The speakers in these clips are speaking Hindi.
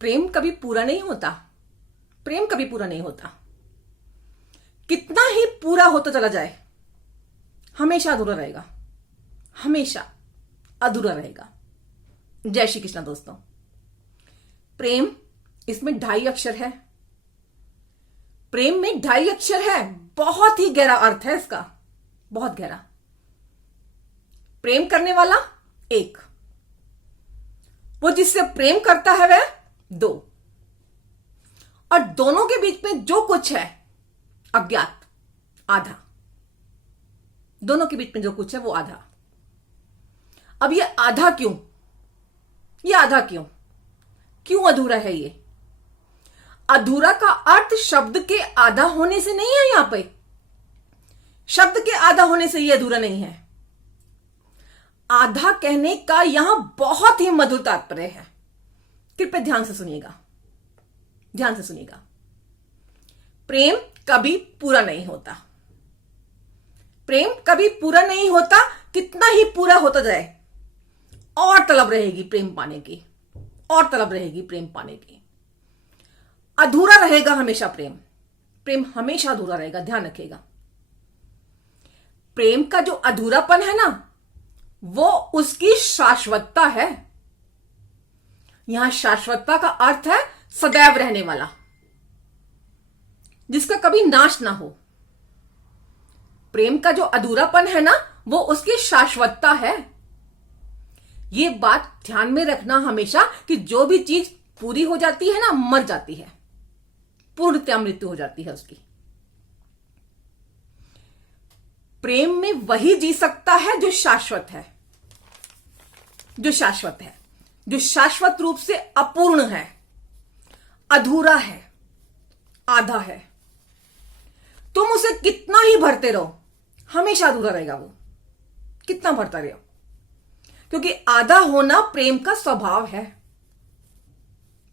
प्रेम कभी पूरा नहीं होता। प्रेम कभी पूरा नहीं होता। कितना ही पूरा होता चला जाए, हमेशा अधूरा रहेगा, हमेशा अधूरा रहेगा। जय श्री कृष्ण दोस्तों। प्रेम, इसमें 2.5 अक्षर है। प्रेम में 2.5 अक्षर है। बहुत ही गहरा अर्थ है इसका, बहुत गहरा। प्रेम करने वाला 1, वो जिससे प्रेम करता है वह 2, और दोनों के बीच में जो कुछ है अज्ञात, आधा। दोनों के बीच में जो कुछ है वो आधा। अब ये आधा क्यों? ये आधा क्यों? क्यों अधूरा है ये? अधूरा का अर्थ शब्द के आधा होने से नहीं है। यहां पे शब्द के आधा होने से ये अधूरा नहीं है। आधा कहने का यहां बहुत ही मधुर तात्पर्य है। कृपया ध्यान से सुनिएगा, ध्यान से सुनिएगा। प्रेम कभी पूरा नहीं होता। प्रेम कभी पूरा नहीं होता। कितना ही पूरा होता जाए, और तलब रहेगी प्रेम पाने की, और तलब रहेगी प्रेम पाने की। अधूरा रहेगा हमेशा प्रेम। प्रेम हमेशा अधूरा रहेगा, ध्यान रखिएगा। प्रेम का जो अधूरापन है ना, वो उसकी शाश्वतता है। यहां शाश्वतता का अर्थ है सदैव रहने वाला, जिसका कभी नाश ना हो। प्रेम का जो अधूरापन है ना, वो उसकी शाश्वतता है। ये बात ध्यान में रखना हमेशा कि जो भी चीज पूरी हो जाती है ना, मर जाती है, पूर्णतया मृत्यु हो जाती है उसकी। प्रेम में वही जी सकता है जो शाश्वत है, जो शाश्वत है, जो शाश्वत रूप से अपूर्ण है, अधूरा है, आधा है। तुम उसे कितना ही भरते रहो, हमेशा अधूरा रहेगा वो। कितना भरता रहो, क्योंकि आधा होना प्रेम का स्वभाव है।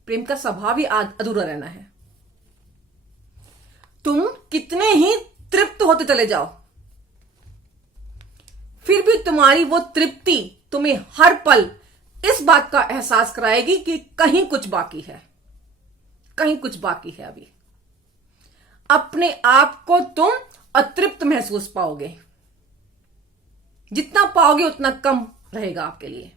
प्रेम का स्वभाव ही अधूरा रहना है। तुम कितने ही तृप्त होते चले जाओ, फिर भी तुम्हारी वो तृप्ति तुम्हें हर पल इस बात का एहसास कराएगी कि कहीं कुछ बाकी है, कहीं कुछ बाकी है अभी। अपने आप को तुम अतृप्त महसूस पाओगे। जितना पाओगे उतना कम रहेगा आपके लिए,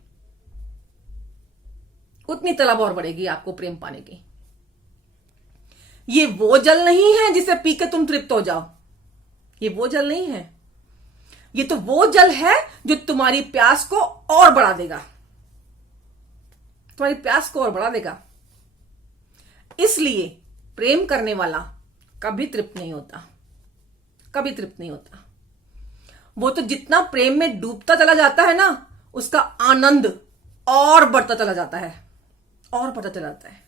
उतनी तलब और बढ़ेगी आपको प्रेम पाने की। ये वो जल नहीं है जिसे पी के तुम तृप्त हो जाओ। ये वो जल नहीं है। ये तो वो जल है जो तुम्हारी प्यास को और बढ़ा देगा, तुम्हारी प्यास को और बढ़ा देगा। इसलिए प्रेम करने वाला कभी तृप्त नहीं होता, कभी तृप्त नहीं होता। वो तो जितना प्रेम में डूबता चला जाता है ना, उसका आनंद और बढ़ता चला जाता है, और बढ़ता चला जाता है।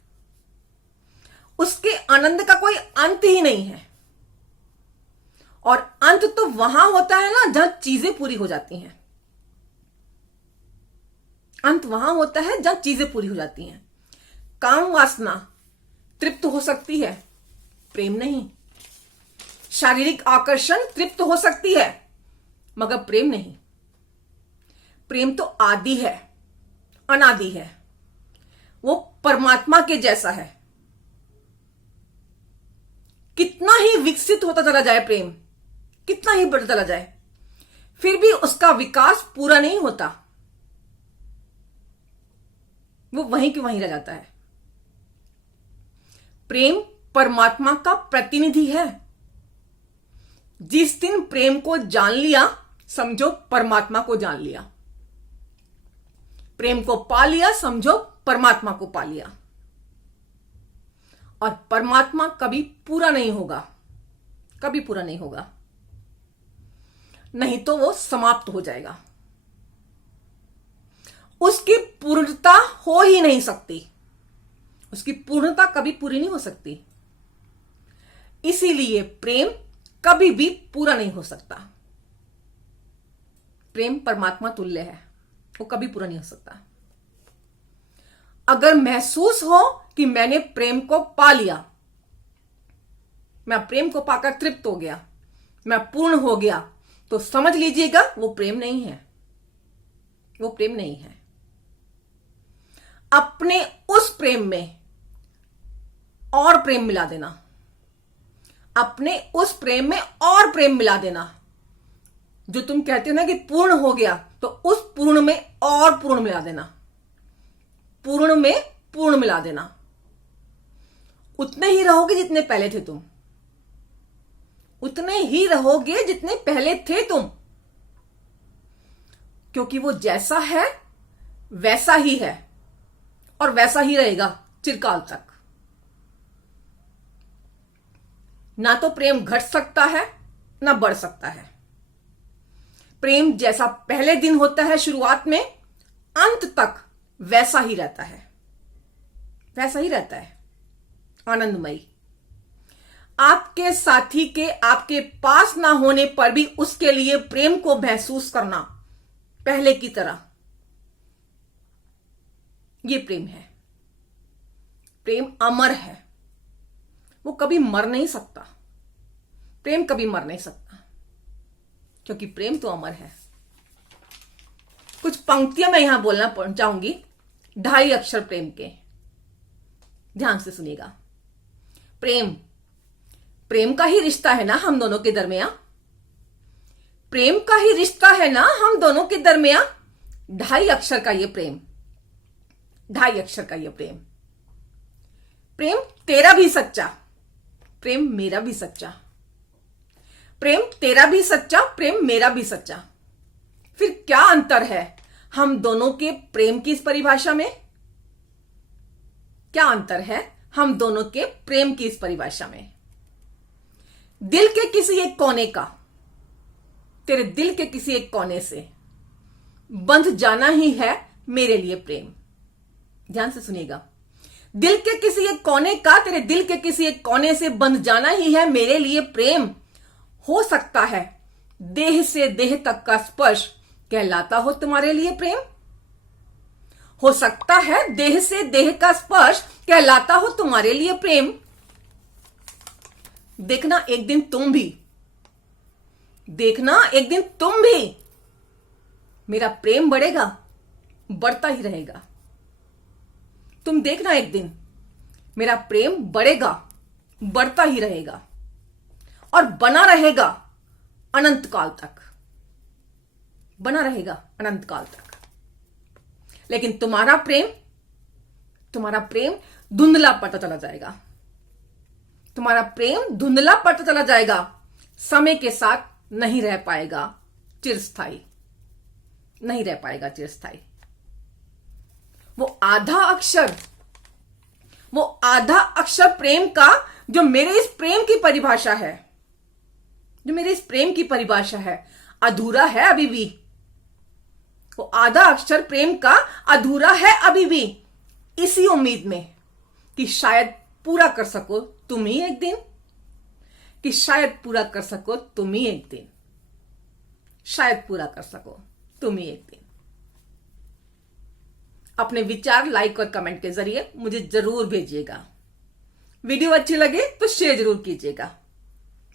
उसके आनंद का कोई अंत ही नहीं है। और अंत तो वहां होता है ना जहां चीजें पूरी हो जाती हैं। अंत वहां होता है जहां चीजें पूरी हो जाती हैं। काम वासना तृप्त हो सकती है, प्रेम नहीं। शारीरिक आकर्षण तृप्त हो सकती है, मगर प्रेम नहीं। प्रेम तो आदि है, अनादि है। वो परमात्मा के जैसा है। कितना ही विकसित होता चला जाए प्रेम, कितना ही बढ़ता चला जाए, फिर भी उसका विकास पूरा नहीं होता। वो वहीं के वहीं रह जाता है। प्रेम परमात्मा का प्रतिनिधि है। जिस दिन प्रेम को जान लिया, समझो परमात्मा को जान लिया। प्रेम को पा लिया, समझो परमात्मा को पा लिया। और परमात्मा कभी पूरा नहीं होगा, कभी पूरा नहीं होगा। नहीं तो वो समाप्त हो जाएगा। उसकी पूर्णता हो ही नहीं सकती। उसकी पूर्णता कभी पूरी नहीं हो सकती। इसीलिए प्रेम कभी भी पूरा नहीं हो सकता। प्रेम परमात्मा तुल्य है, वो कभी पूरा नहीं हो सकता। अगर महसूस हो कि मैंने प्रेम को पा लिया, मैं प्रेम को पाकर तृप्त हो गया, मैं पूर्ण हो गया, तो समझ लीजिएगा वो प्रेम नहीं है, वो प्रेम नहीं है। अपने उस प्रेम में और प्रेम मिला देना, अपने उस प्रेम में और प्रेम मिला देना। जो तुम कहते हो ना कि पूर्ण हो गया, तो उस पूर्ण में और पूर्ण मिला देना, पूर्ण में पूर्ण मिला देना। उतने ही रहोगे जितने पहले थे तुम, उतने ही रहोगे जितने पहले थे तुम, क्योंकि वो जैसा है वैसा ही है और वैसा ही रहेगा चिरकाल तक। ना तो प्रेम घट सकता है ना बढ़ सकता है। प्रेम जैसा पहले दिन होता है शुरुआत में, अंत तक वैसा ही रहता है, वैसा ही रहता है, आनंदमयी। आपके साथी के आपके पास ना होने पर भी उसके लिए प्रेम को महसूस करना पहले की तरह, यह प्रेम है। प्रेम अमर है, वो कभी मर नहीं सकता। प्रेम कभी मर नहीं सकता, क्योंकि प्रेम तो अमर है। कुछ पंक्तियां मैं यहां बोलना चाहूंगी 2.5 अक्षर प्रेम के, ध्यान से सुनिएगा। प्रेम, प्रेम का ही रिश्ता है ना हम दोनों के दरमियान, प्रेम का ही रिश्ता है ना हम दोनों के दरमियान। 2.5 अक्षर का ये प्रेम, 2.5 अक्षर का ये प्रेम। प्रेम तेरा भी सच्चा, प्रेम मेरा भी सच्चा। प्रेम तेरा भी सच्चा, प्रेम मेरा भी सच्चा। फिर क्या अंतर है हम दोनों के प्रेम की इस परिभाषा में? क्या अंतर है हम दोनों के प्रेम की इस परिभाषा में? दिल के किसी एक कोने का, तेरे दिल के किसी एक कोने से बंध जाना ही है मेरे लिए प्रेम। ध्यान से सुनिएगा। दिल के किसी एक कोने का, तेरे दिल के किसी एक कोने से बंध जाना ही है मेरे लिए प्रेम। हो सकता है देह से देह तक का स्पर्श कहलाता हो तुम्हारे लिए प्रेम। हो सकता है देह से देह का स्पर्श कहलाता हो तुम्हारे लिए प्रेम। देखना एक दिन तुम भी, देखना एक दिन तुम भी, मेरा प्रेम बढ़ेगा, बढ़ता ही रहेगा। तुम देखना एक दिन मेरा प्रेम बढ़ेगा, बढ़ता ही रहेगा और बना रहेगा अनंत काल तक, बना रहेगा अनंत काल तक। लेकिन तुम्हारा प्रेम धुंधला पड़ता चला जाएगा, तुम्हारा प्रेम धुंधला पड़ता चला जाएगा, समय के साथ नहीं रह पाएगा चिरस्थायी, नहीं रह पाएगा चिरस्थायी। वो आधा अक्षर प्रेम का जो मेरे इस प्रेम की परिभाषा है, जो मेरे इस प्रेम की परिभाषा है, अधूरा है अभी भी। वो आधा अक्षर प्रेम का अधूरा है अभी भी, इसी उम्मीद में कि शायद पूरा कर सको तुम ही एक दिन, कि शायद पूरा कर सको तुम ही एक दिन, शायद पूरा कर सको तुम ही एक दिन। अपने विचार लाइक और कमेंट के जरिए मुझे जरूर भेजिएगा। वीडियो अच्छी लगे तो शेयर जरूर कीजिएगा।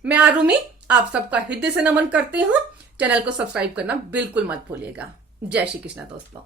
मैं आरुमि आप सबका हृदय से नमन करती हूं। चैनल को सब्सक्राइब करना बिल्कुल मत भूलिएगा। जय श्री कृष्णा दोस्तों।